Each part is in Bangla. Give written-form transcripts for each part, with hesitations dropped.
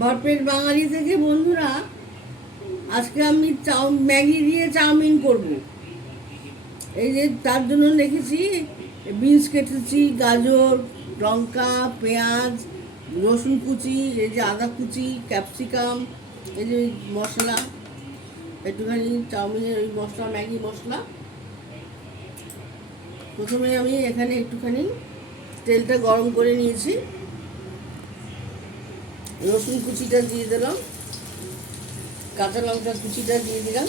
ভরপেট বাঙালি থেকে বন্ধুরা, আজকে আমি ম্যাগি দিয়ে চাউমিন করব। এই যে তার জন্য রেখেছি বিনস কেটেছি, গাজর, লঙ্কা, পেঁয়াজ, রসুন কুচি, এই যে আদা কুচি, ক্যাপসিকাম, এই যে মশলা, একটুখানি চাউমিনের ওই মশলা, ম্যাগি মশলা। প্রথমে আমি এখানে একটুখানি তেলটা গরম করে নিয়েছি, রসুন কুচিটা দিয়ে দিলাম, কাঁচা লঙ্কা কুচিটা দিয়ে দিলাম।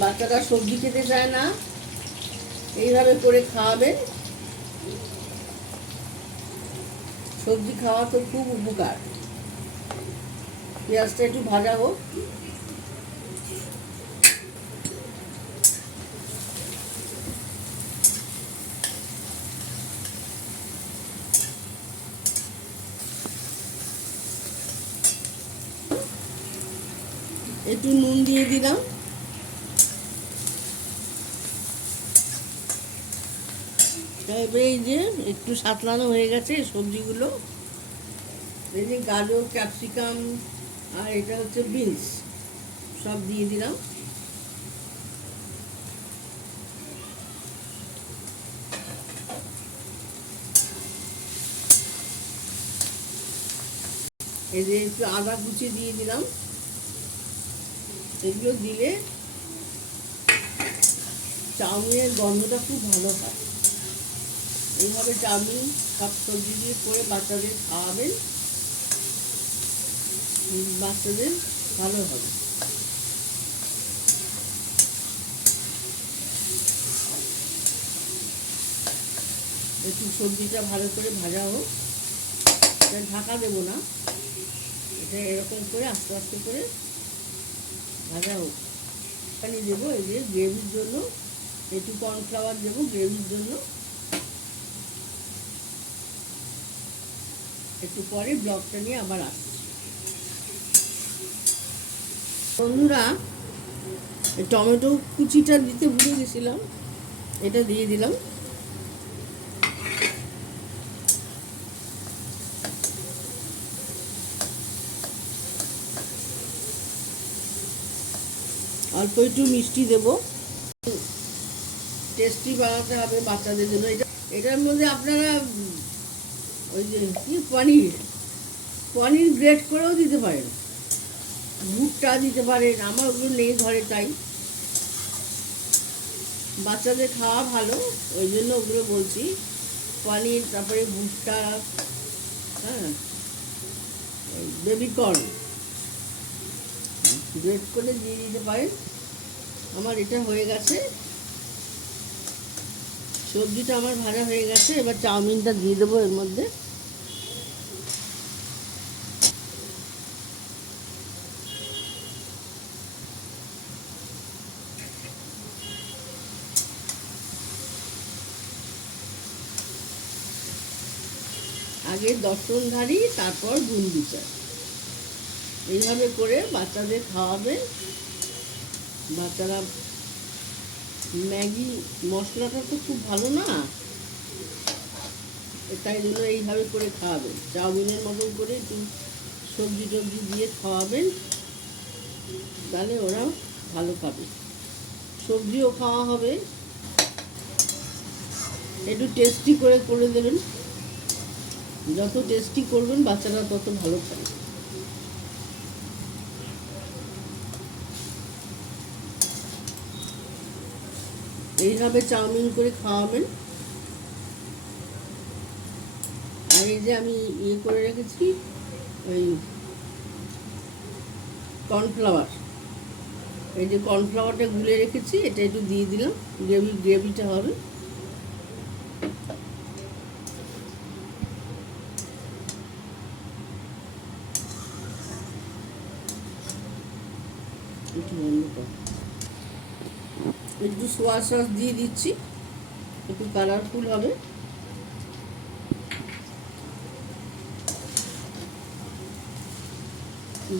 বাচ্চারা সবজি খেতে চায় না, এইভাবে করে খাওয়াবেন। সবজি খাওয়া তো খুব উপকার। পেঁয়াজটা একটু ভাজা হোক। একটু নুন দিয়ে দিলাম। এবারে এই যে একটু সাঁতলানো হয়ে গেছে সবজিগুলো, এই যে গাজর, ক্যাপসিকাম আর এটা হচ্ছে বিনস, সব দিয়ে দিলাম। এই যে একটু আদা কুচি দিয়ে দিলাম। এগুলো দিলে চাউমিনের গন্ধটা খুব ভালো হয়। এইভাবে চাউমিন সব সবজি দিয়ে করে বাচ্চাদের খাওয়াবেন, বাচ্চাদের ভালো হবে। একটু সবজিটা ভালো করে ভাজা হোক, এটা ঢাকা দেবো না, এটা এরকম করে আস্তে আস্তে করে ভাজা হোক। পানি দেবো এই যে গ্রেভির জন্য, একটু কর্নফ্লাওয়ার দেবো গ্রেভির জন্য। একটু পরে ব্লগটা নিয়ে আবার আসছি। বন্ধুরা, টমেটো কুচিটা দিতে ভুলে গেছিলাম, এটা দিয়ে দিলাম। অল্প একটু মিষ্টি দেবো, টেস্টি বানাতে হবে বাচ্চাদের জন্য। এটার মধ্যে আপনারা ওই যে কি পনির পনির গ্রেট করেও দিতে পারেন, ভুট্টা দিতে পারেন। আমার ওগুলো নেই ঘরে, তাই বাচ্চাদের খাওয়া ভালো, ওই জন্য ওগুলো বলছি। পনির, তারপরে ভুট্টা, হ্যাঁ, বেবিকর্ন গ্রেট করে দিয়ে দিতে পারেন। আমার এটা হয়ে গেছে, সবজিটা আমার ভাজা হয়ে গেছে। এবার চাউমিনটা দিয়ে দেবো এর মধ্যে। আগে দর্শনধারী, তারপর গুণ বিচার, এইভাবে করে বাচ্চাদের খাওয়াবেন। বাচ্চারা ম্যাগি মশলাটা তো খুব ভালো না, তাই জন্য এইভাবে করে খাওয়াবেন। চাউমিনের মতন করে একটু সবজি টবজি দিয়ে খাওয়াবেন, তাহলে ওরা ভালো খাবে, সবজিও খাওয়া হবে। একটু টেস্টি করে করে দেবেন, যত টেস্টি করবেন বাচ্চারা তত ভালো খাবে। এইভাবে চাউমিন করে খাওয়াবেন। আর এই যে আমি ইয়ে করে রেখেছি ওই কর্নফ্লাওয়ার, এই যে কর্নফ্লাওয়ারটা গুলে রেখেছি, এটা একটু দিয়ে দিলাম, গ্রেভিটা হবে। একটু সোয়া সস দিয়ে দিচ্ছি, একটু কালারফুল হবে।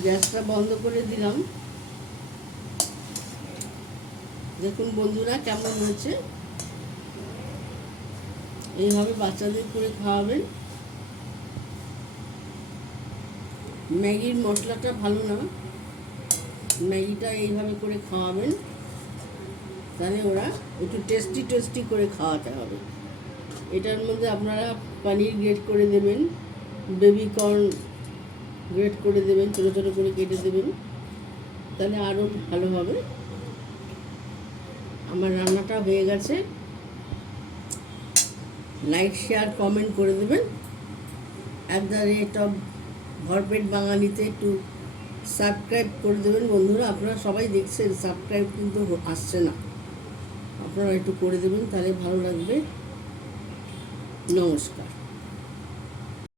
গ্যাসটা বন্ধ করে দিলাম। দেখুন বন্ধুরা কেমন হয়েছে। এইভাবে বাচ্চাদের করে খাওয়াবেন, ম্যাগির মশলাটা ভালো না, ম্যাগিটা এইভাবে করে খাওয়াবেন, তাহলে ওরা একটু টেস্টি টেস্টি করে খাওয়াতে হবে। এটার মধ্যে আপনারা পনির গ্রেট করে দেবেন, বেবি কর্ন গ্রেট করে দেবেন, ছোটো ছোটো করে কেটে দেবেন, তাহলে আরও ভালো হবে। আমার রান্নাটা হয়ে গেছে। লাইক শেয়ার কমেন্ট করে দেবেন। @, ভরপেট বাঙালিতে একটু সাবস্ক্রাইব করে দেবেন বন্ধুরা। আপনারা সবাই দেখছেন, সাবস্ক্রাইব কিন্তু আসছে না, আপনারা একটু করে দেবেন, তাহলে ভালো লাগবে। নমস্কার।